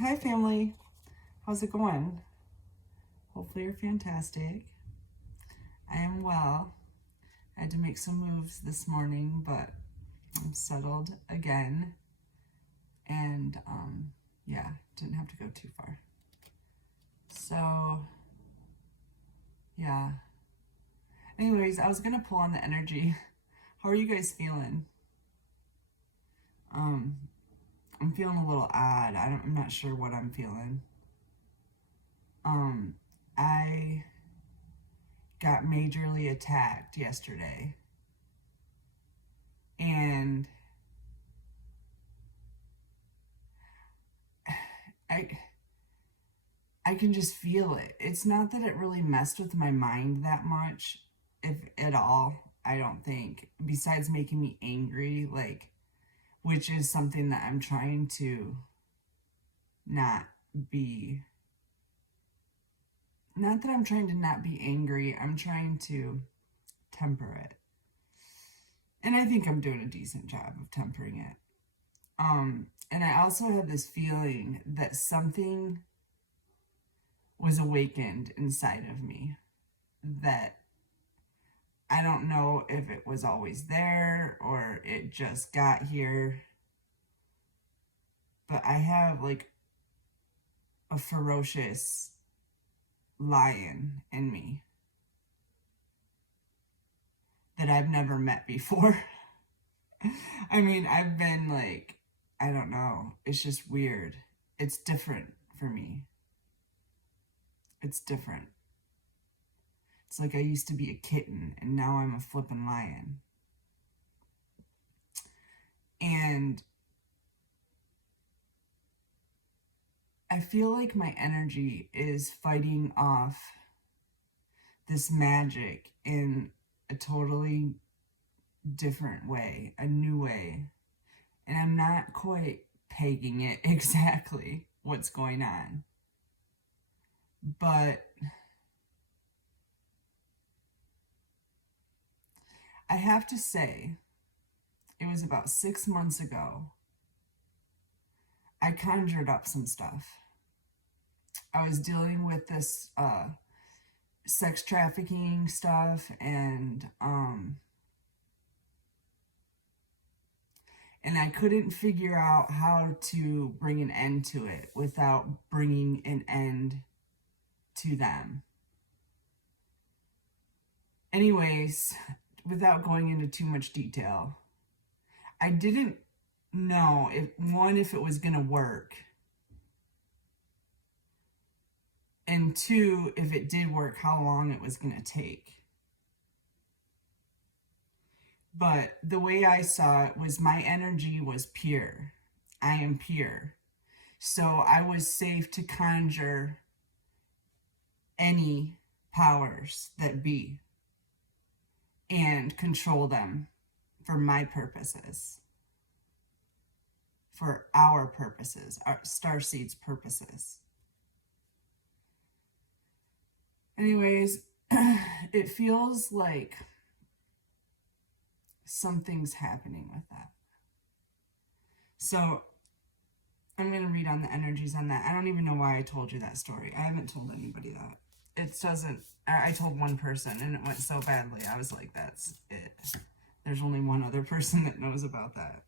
Hi, family. How's it going? Hopefully, you're fantastic. I am well. I had to make some moves this morning, but I'm settled again. And yeah, didn't have to go too far. So, yeah. Anyways, I was going to pull on the energy. How are you guys feeling? Um, I'm feeling a little odd. I'm not sure what I'm feeling. Um, I got majorly attacked yesterday. And I I can just feel it. It's not that it really messed with my mind that much, if at all, I don't think. Besides making me angry, like, which is something that I'm trying to not be. Not that I'm trying to not be angry, I'm trying to temper it. And I think I'm doing a decent job of tempering it. And I also had this feeling that something was awakened inside of me that I don't know if it was always there or it just got here, but I have like a ferocious lion in me that I've never met before. I mean, I've been like, I don't know, it's just weird. It's different for me. It's different. It's like I used to be a kitten and now I'm a flippin' lion. And I feel like my energy is fighting off this magic in a totally different way, a new way. And I'm not quite pegging it exactly what's going on. But I have to say, it was about 6 months ago, I conjured up some stuff. I was dealing with this sex trafficking stuff and I couldn't figure out how to bring an end to it without bringing an end to them. Anyways, without going into too much detail, I didn't know if it was going to work, and two, if it did work, how long it was going to take. But the way I saw it was my energy was pure. I am pure. So I was safe to conjure any powers that be and control them for my purposes, for our purposes, our Starseed's purposes. Anyways, it feels like something's happening with that. So I'm going to read on the energies on that. I don't even know why I told you that story. I haven't told anybody that. It doesn't, I told one person and it went so badly. I was like, that's it. There's only one other person that knows about that.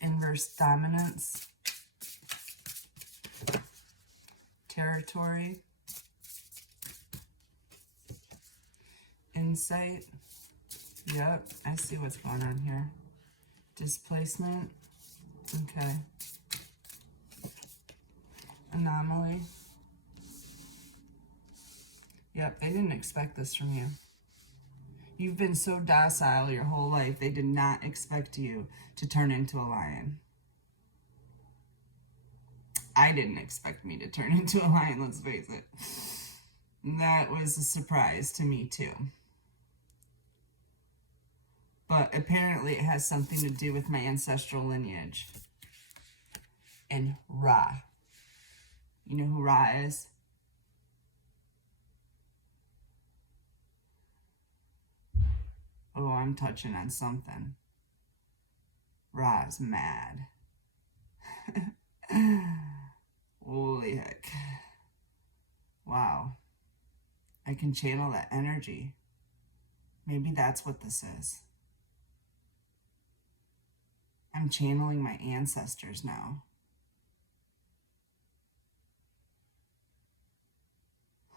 Inverse dominance, territory, insight. Yep, I see what's going on here. Displacement. Okay. Anomaly. Yep, they didn't expect this from you. You've been so docile your whole life, they did not expect you to turn into a lion. I didn't expect me to turn into a lion, let's face it. That was a surprise to me too. But apparently it has something to do with my ancestral lineage. And Ra. You know who Ra is? Oh, I'm touching on something. Ra's mad. Holy heck. Wow. I can channel that energy. Maybe that's what this is. I'm channeling my ancestors now.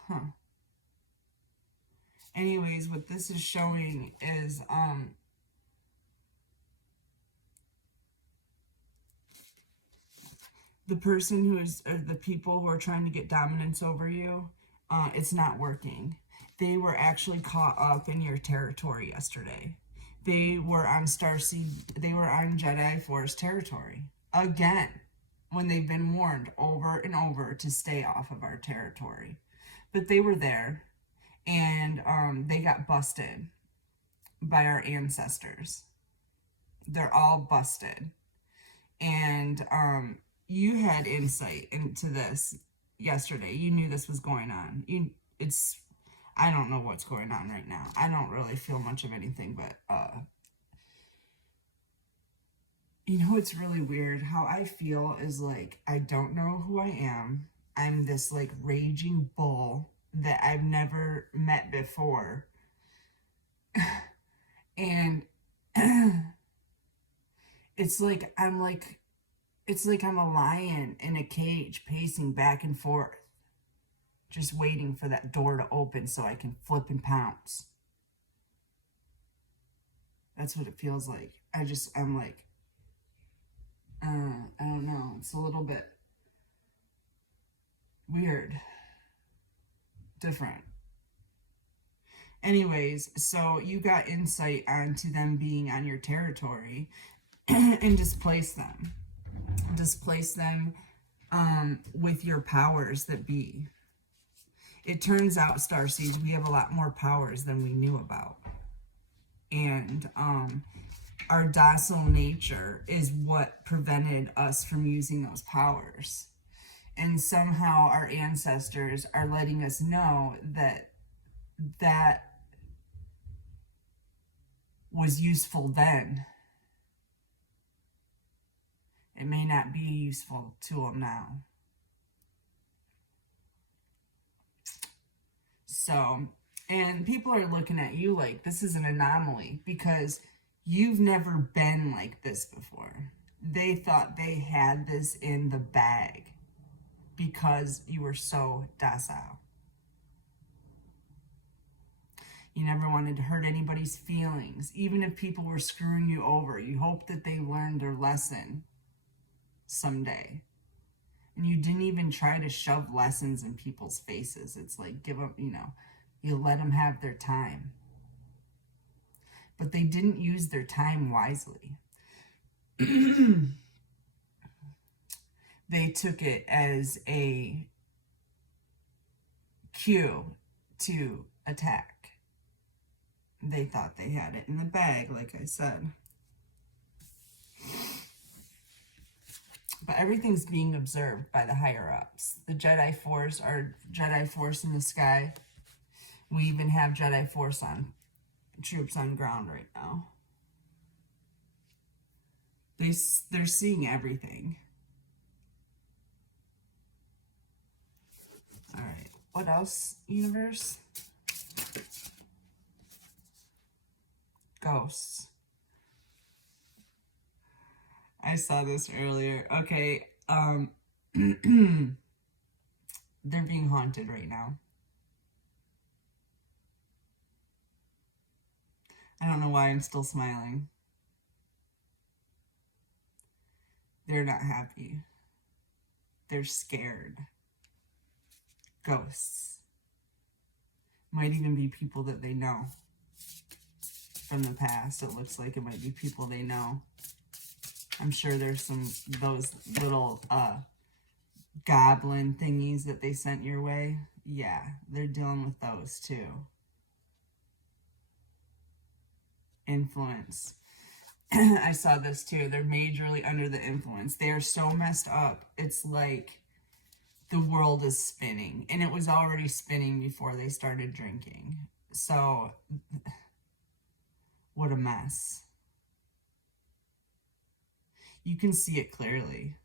Huh. Anyways, what this is showing is the person who is, or the people who are trying to get dominance over you, it's not working. They were actually caught up in your territory yesterday. They were on Starseed, they were on Jedi Force territory. Again, when they've been warned over and over to stay off of our territory. But they were there, and they got busted by our ancestors. They're all busted. And you had insight into this yesterday. You knew this was going on. I don't know what's going on right now. I don't really feel much of anything, but you know, it's really weird. How I feel is like I don't know who I am. I'm this like raging bull that I've never met before. And it's like I'm a lion in a cage pacing back and forth, just waiting for that door to open so I can flip and pounce. That's what it feels like. I'm like, I don't know. It's a little bit weird, different. Anyways, so you got insight onto them being on your territory and displace them. Displace them with your powers that be. It turns out, Starseeds, we have a lot more powers than we knew about. And our docile nature is what prevented us from using those powers. And somehow our ancestors are letting us know that that was useful then. It may not be useful to them now. So, and people are looking at you like this is an anomaly because you've never been like this before. They thought they had this in the bag because you were so docile. You never wanted to hurt anybody's feelings. Even if people were screwing you over, you hoped that they learned their lesson someday. And you didn't even try to shove lessons in people's faces. It's like, give up, you let them have their time. But they didn't use their time wisely. They took it as a cue to attack. They thought they had it in the bag, like I said. But everything's being observed by the higher-ups. The Jedi Force are Jedi Force in the sky. We even have Jedi Force troops on ground right now. They're seeing everything. All right, what else, universe? Ghosts. I saw this earlier. Okay, they're being haunted right now. I don't know why I'm still smiling. They're not happy. They're scared. Ghosts. Might even be people that they know from the past. It looks like it might be people they know. I'm sure there's those little goblin thingies that they sent your way. Yeah, they're dealing with those too. Influence. I saw this too. They're majorly under the influence. They are so messed up. It's like the world is spinning. And it was already spinning before they started drinking. So, what a mess. You can see it clearly.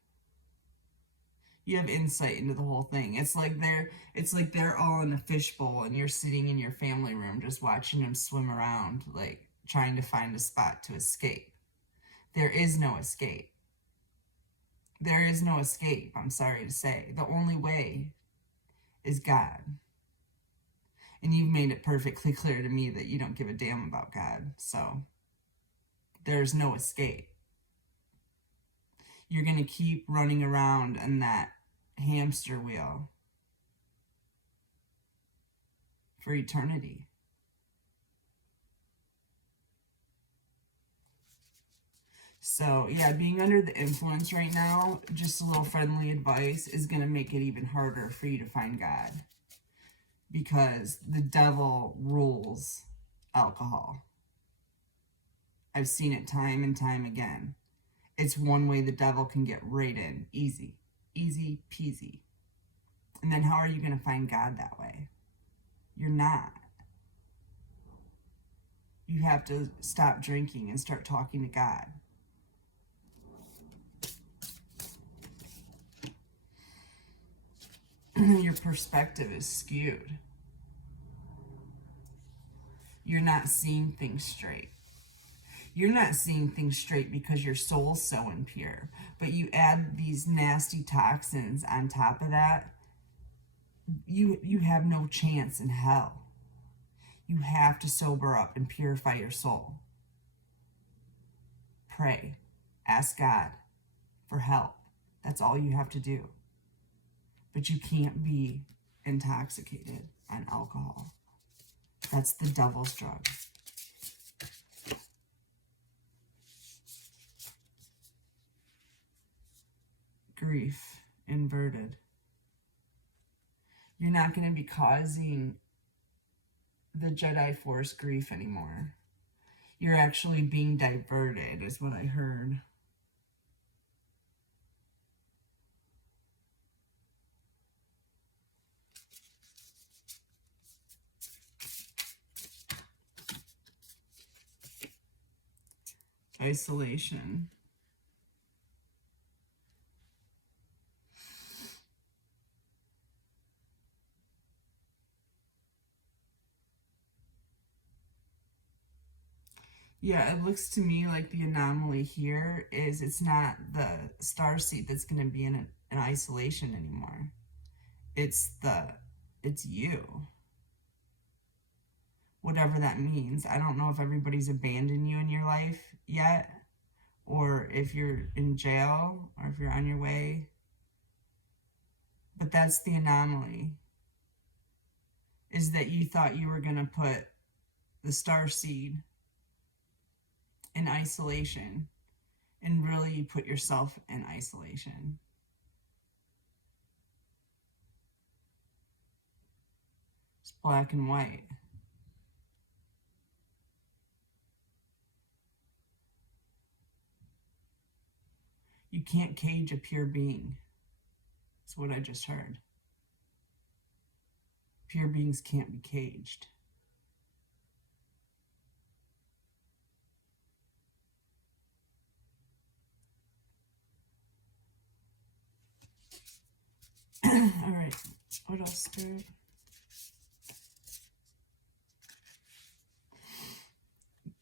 You have insight into the whole thing. It's like they're all in a fishbowl and you're sitting in your family room just watching them swim around, like trying to find a spot to escape. There is no escape. There is no escape, I'm sorry to say. The only way is God. And you've made it perfectly clear to me that you don't give a damn about God. So there's no escape. You're going to keep running around in that hamster wheel for eternity. So, yeah, being under the influence right now, just a little friendly advice, is going to make it even harder for you to find God. Because the devil rules alcohol. I've seen it time and time again. It's one way the devil can get right in. Easy. Easy peasy. And then how are you going to find God that way? You're not. You have to stop drinking and start talking to God. Your perspective is skewed. You're not seeing things straight. You're not seeing things straight because your soul's so impure. But you add these nasty toxins on top of that, you have no chance in hell. You have to sober up and purify your soul. Pray. Ask God for help. That's all you have to do. But you can't be intoxicated on alcohol. That's the devil's drug. Grief inverted. You're not going to be causing the Jedi Force grief anymore. You're actually being diverted, is what I heard. Isolation. Yeah, it looks to me like the anomaly here is it's not the starseed that's going to be in an isolation anymore. It's you. Whatever that means. I don't know if everybody's abandoned you in your life yet, or if you're in jail, or if you're on your way. But that's the anomaly, is that you thought you were going to put the starseed in isolation, and really you put yourself in isolation. It's black and white. You can't cage a pure being. That's what I just heard. Pure beings can't be caged. All right. What else, Spirit?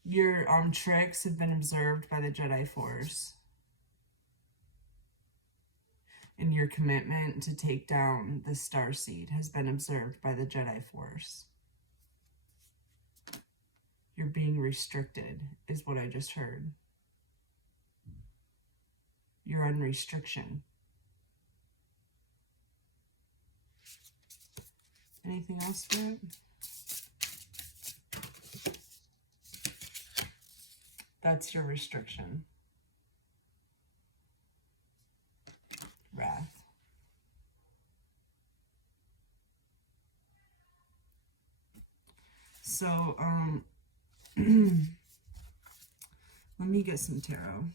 Your tricks have been observed by the Jedi Force. And your commitment to take down the starseed has been observed by the Jedi Force. You're being restricted, is what I just heard. You're on restriction. Anything else, Spirit? That's your restriction. Wrath. So, let me get some tarot.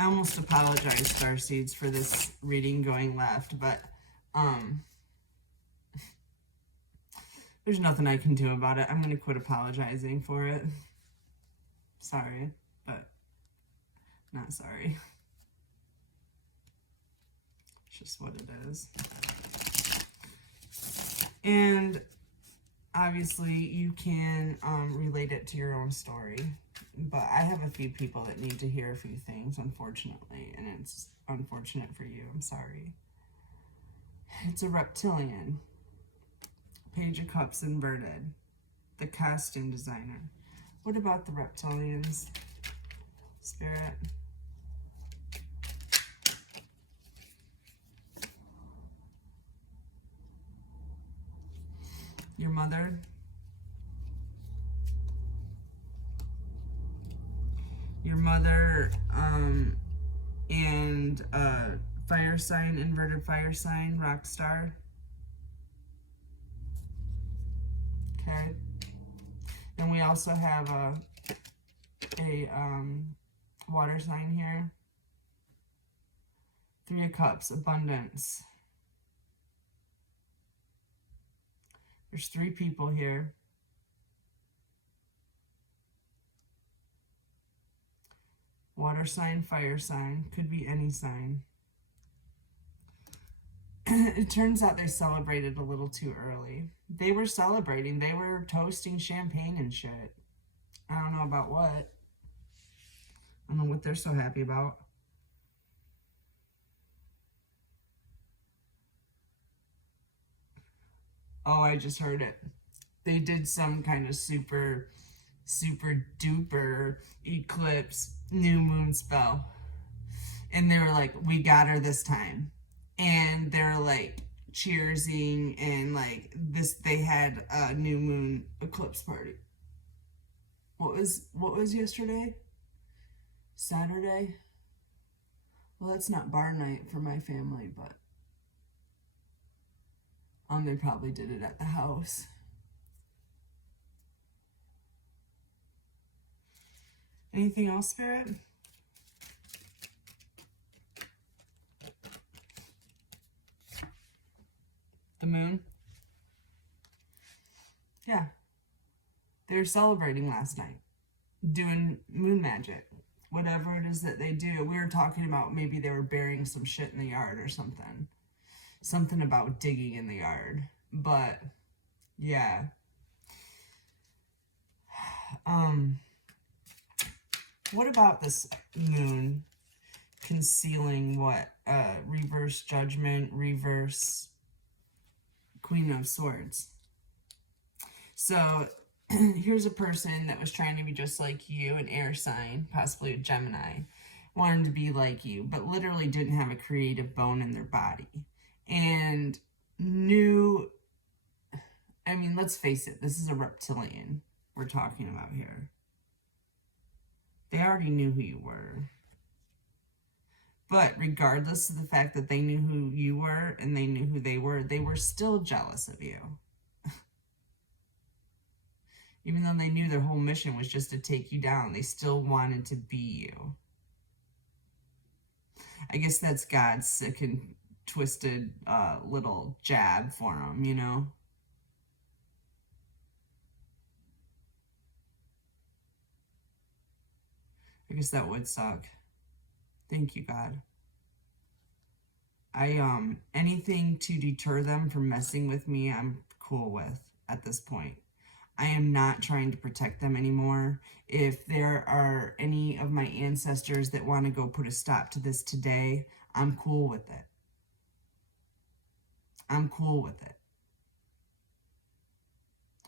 I almost apologize, Starseeds, for this reading going left, but there's nothing I can do about it. I'm going to quit apologizing for it. Sorry, but not sorry. It's just what it is. And obviously you can relate it to your own story, but I have a few people that need to hear a few things, unfortunately, and it's unfortunate for you. I'm sorry. It's a reptilian. Page of Cups inverted. The costume designer. What about the reptilians, Spirit? Your mother. Your mother, and fire sign, inverted fire sign, rock star. Okay. Then we also have a water sign here. 3 of Cups, abundance. There's 3 people here. Water sign, fire sign, could be any sign. It turns out they celebrated a little too early. They were celebrating. They were toasting champagne and shit. I don't know about what. I don't know what they're so happy about. Oh, I just heard it. They did some kind of super duper eclipse new moon spell. And they were like, we got her this time. And they're like cheersing and like this, they had a new moon eclipse party. What was yesterday? Saturday? Well, that's not bar night for my family, but they probably did it at the house. Anything else, Spirit? The moon? Yeah. They were celebrating last night, doing moon magic. Whatever it is that they do. We were talking about maybe they were burying some shit in the yard or something. Something about digging in the yard. But, yeah. What about this moon concealing what? Reverse judgment, reverse Queen of Swords. So here's a person that was trying to be just like you, an air sign, possibly a Gemini, wanted to be like you, but literally didn't have a creative bone in their body. And knew, I mean, let's face it, this is a reptilian we're talking about here. They already knew who you were. But regardless of the fact that they knew who you were and they knew who they were still jealous of you. Even though they knew their whole mission was just to take you down, they still wanted to be you. I guess that's God's sick and twisted little jab for them, you know? I guess that would suck. Thank you, God. Anything to deter them from messing with me, I'm cool with at this point. I am not trying to protect them anymore. If there are any of my ancestors that want to go put a stop to this today, I'm cool with it. I'm cool with it.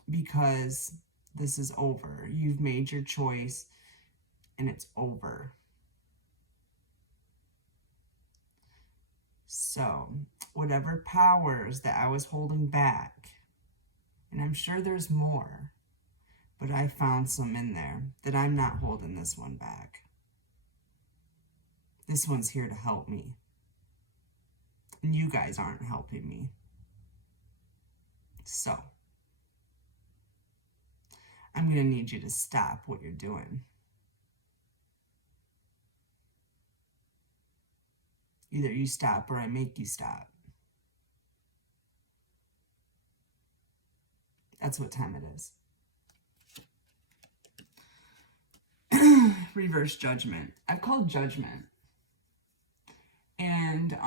Because this is over. You've made your choice and it's over. So, whatever powers that I was holding back, and I'm sure there's more, but I found some in there that I'm not holding this one back. This one's here to help me. And you guys aren't helping me. So, I'm going to need you to stop what you're doing. Either you stop or I make you stop. That's what time it is. Reverse judgment. I've called judgment. And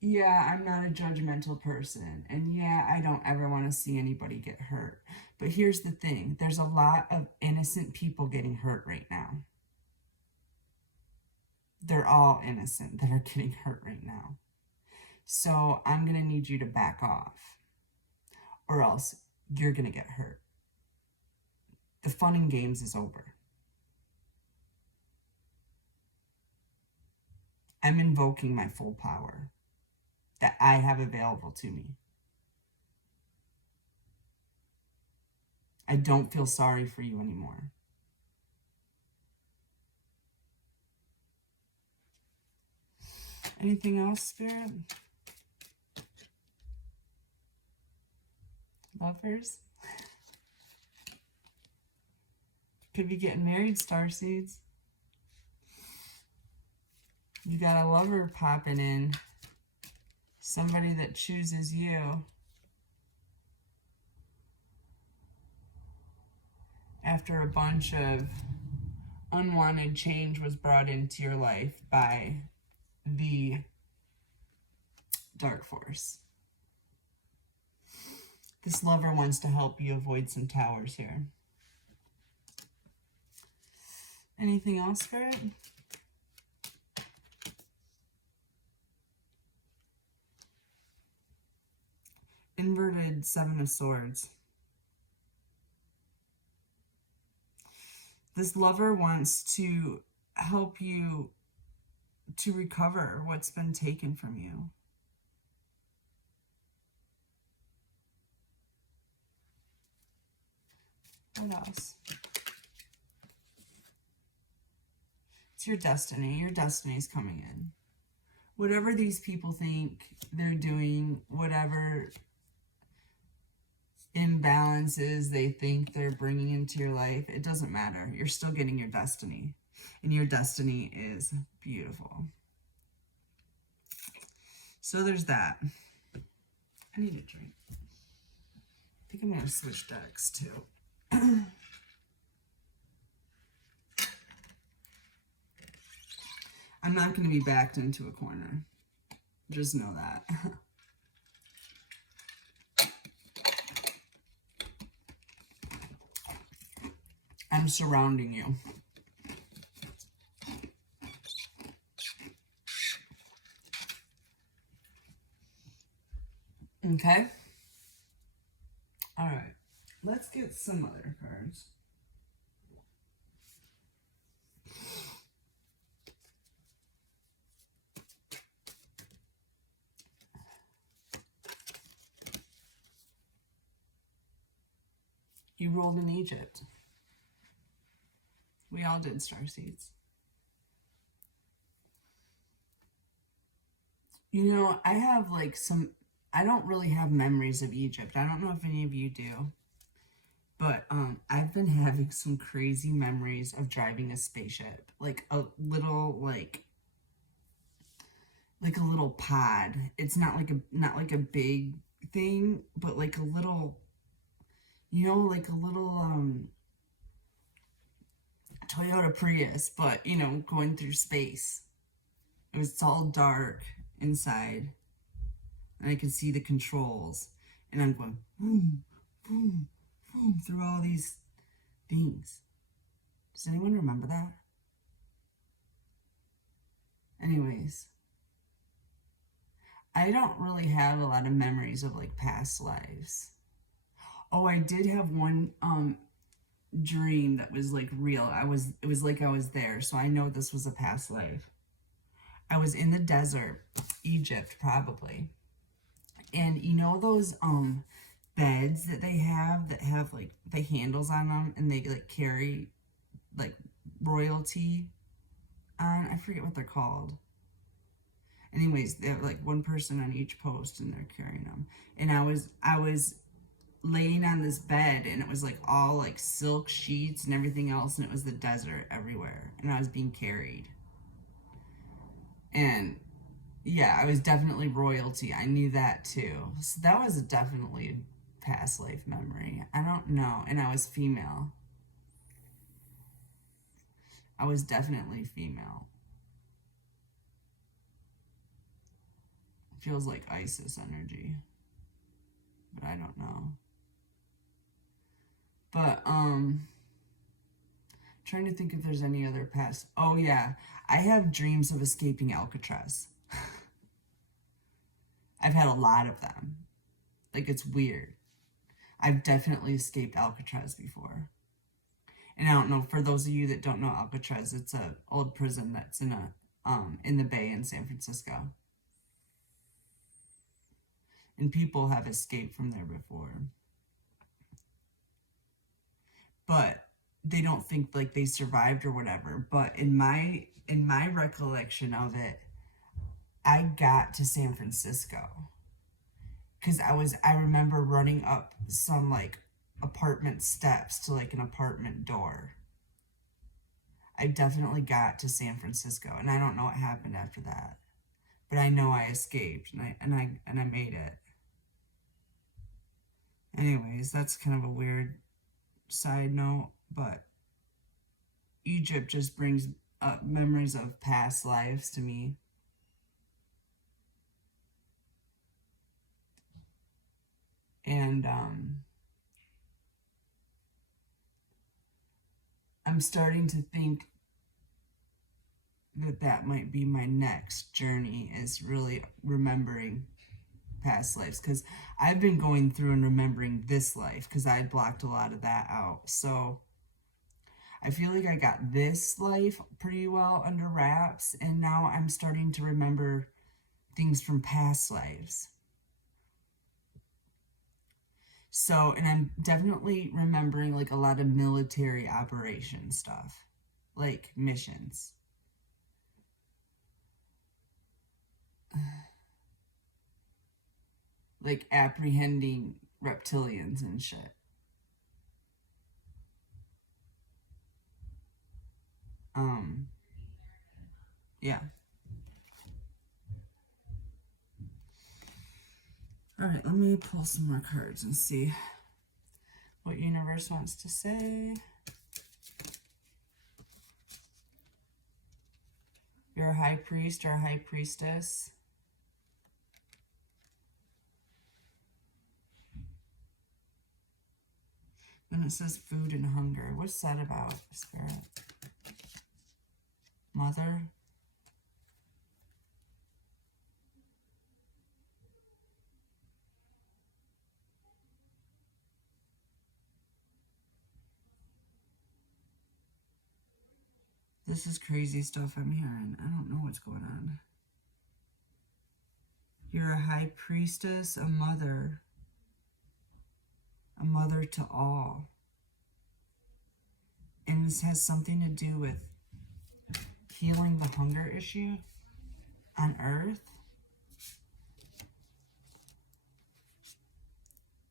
yeah, I'm not a judgmental person. And yeah, I don't ever want to see anybody get hurt. But here's the thing. There's a lot of innocent people getting hurt right now. They're all innocent that are getting hurt right now. So I'm going to need you to back off. Or else you're going to get hurt. The fun and games is over. I'm invoking my full power that I have available to me. I don't feel sorry for you anymore. Anything else, Spirit? Lovers? Could be getting married, starseeds. You got a lover popping in. Somebody that chooses you. After a bunch of unwanted change was brought into your life by the dark force. This lover wants to help you avoid some towers here. Anything else, Spirit? Inverted Seven of Swords. This lover wants to help you to recover what's been taken from you. What else? It's your destiny. Your destiny's coming in. Whatever these people think they're doing, whatever imbalances they think they're bringing into your life, it doesn't matter. You're still getting your destiny. And your destiny is beautiful. So there's that. I need a drink. I think I'm going to switch decks too. I'm not going to be backed into a corner. Just know that. I'm surrounding you. Okay? All right. Let's get some other cards. You rolled in Egypt. We all did, starseeds. You know, I have like I don't really have memories of Egypt. I don't know if any of you do. But I've been having some crazy memories of driving a spaceship. Like a little, like a little pod. It's not like a big thing, but like a little, you know, like a little Toyota Prius, but you know, going through space. It's all dark inside, and I can see the controls, and I'm going boom, boom, boom through all these things. Does anyone remember that? Anyways, I don't really have a lot of memories of like past lives. Oh, I did have one dream that was like real. It was like I was there, so I know this was a past life. I was in the desert, Egypt probably. And you know those beds that they have that have like the handles on them and they like carry like royalty on? I forget what they're called. Anyways, they're like one person on each post and they're carrying them. And I was laying on this bed and it was like all like silk sheets and everything else, and it was the desert everywhere, and I was being carried. And Yeah, I was definitely royalty. I knew that too. So that was definitely a past life memory. I don't know. And I was female. I was definitely female. Feels like Isis energy, but I don't know. But trying to think if there's any other past. Oh yeah, I have dreams of escaping Alcatraz. I've had a lot of them. Like it's weird. I've definitely escaped Alcatraz before. And I don't know, for those of you that don't know Alcatraz, it's a old prison that's in the Bay in San Francisco. And people have escaped from there before. But they don't think like they survived or whatever. But in my recollection of it, I got to San Francisco because I remember running up some like apartment steps to like an apartment door. I definitely got to San Francisco, and I don't know what happened after that, but I know I escaped, and I made it. Anyways, that's kind of a weird side note, but Egypt just brings up memories of past lives to me. And I'm starting to think that that might be my next journey, is really remembering past lives, because I've been going through and remembering this life because I blocked a lot of that out. So I feel like I got this life pretty well under wraps, and now I'm starting to remember things from past lives. So, and I'm definitely remembering like a lot of military operation stuff, like missions. Like apprehending reptilians and shit. Um, yeah. All right, let me pull some more cards and see what universe wants to say. You're a high priest or a high priestess. Then it says food and hunger. What's that about, Spirit? Mother? This is crazy stuff I'm hearing. I don't know what's going on. You're a high priestess, a mother to all. And this has something to do with healing the hunger issue on Earth.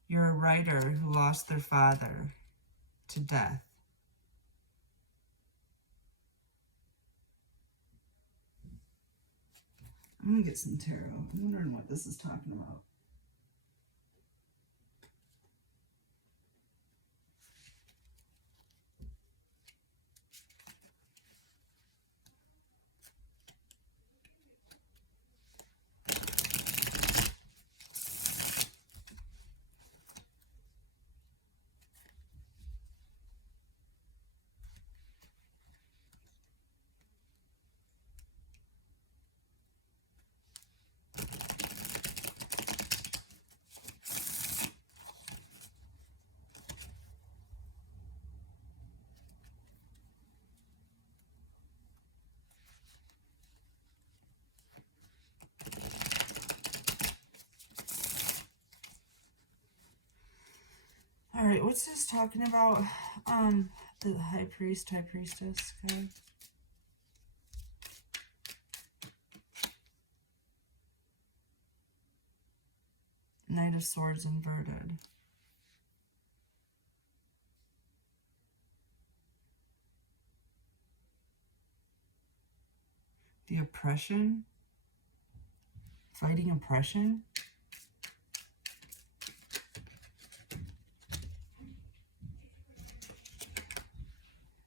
You're a writer who lost their father to death. I'm going to get some tarot. I'm wondering what this is talking about. All right, what's this talking about? The high priest, high priestess. Okay. Knight of Swords inverted. The oppression. Fighting oppression.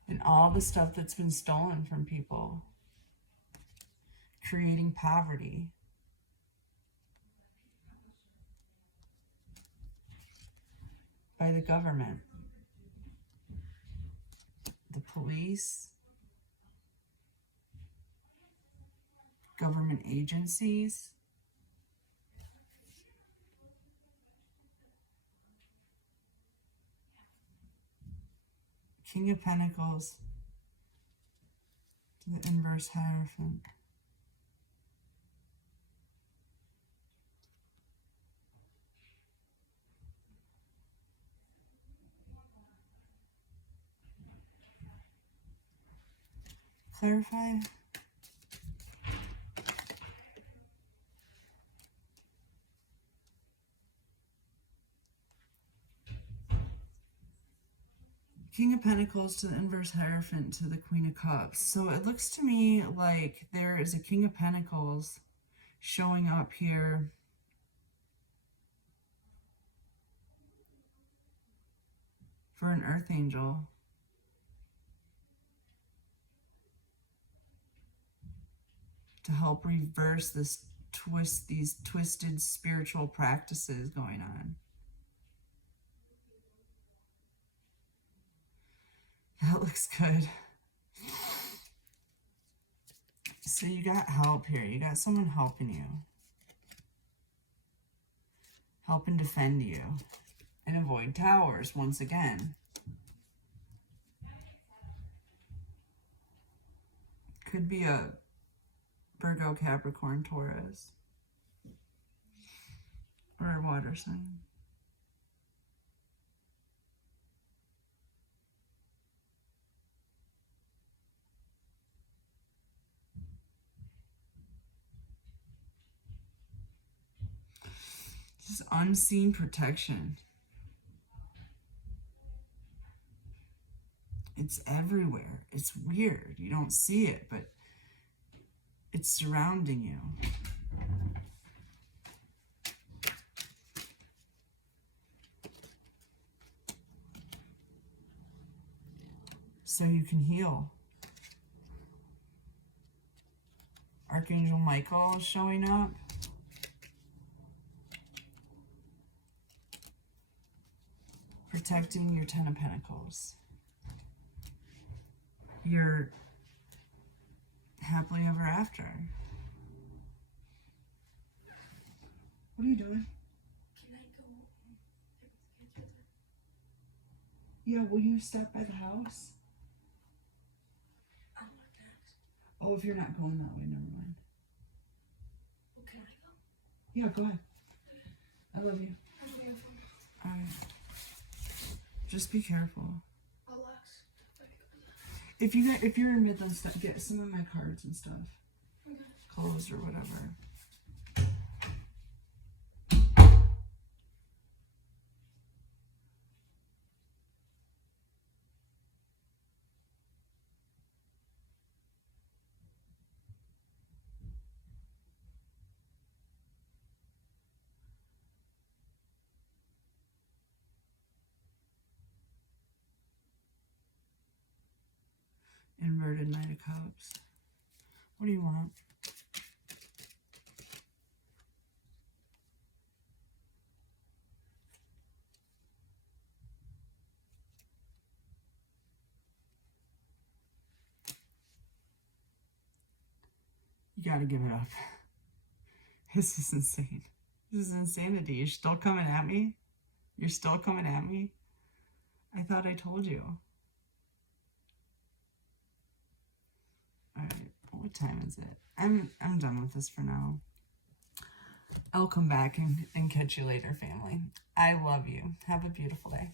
And all the stuff that's been stolen from people. Creating poverty. By the government. The police. Government agencies. King of Pentacles to the inverse Hierophant. Clarify. King of Pentacles to the inverse Hierophant to the Queen of Cups. So it looks to me like there is a King of Pentacles showing up here. For an Earth Angel. To help reverse these twisted spiritual practices going on. That looks good. So you got help here. You got someone helping you. Helping defend you. And avoid towers once again. Could be a Virgo, Capricorn, Taurus. Or a water sign. This is unseen protection. It's everywhere. It's weird. You don't see it, but it's surrounding you. So you can heal. Archangel Michael is showing up. Protecting your Ten of Pentacles. Your happily ever after. What are you doing? Can I go? Yeah, will you stop by the house? I want that. Oh, if you're not going that way, never mind. Well, can I go? Yeah, go ahead. I love you. All right. Just be careful. Relax. If you're in Midland, get some of my cards and stuff. Okay. Clothes or whatever. Inverted Knight of Cups. What do you want? You gotta give it up. This is insane. This is insanity. You're still coming at me? You're still coming at me? I thought I told you. Alright, what time is it? I'm done with this for now. I'll come back and catch you later, family. I love you. Have a beautiful day.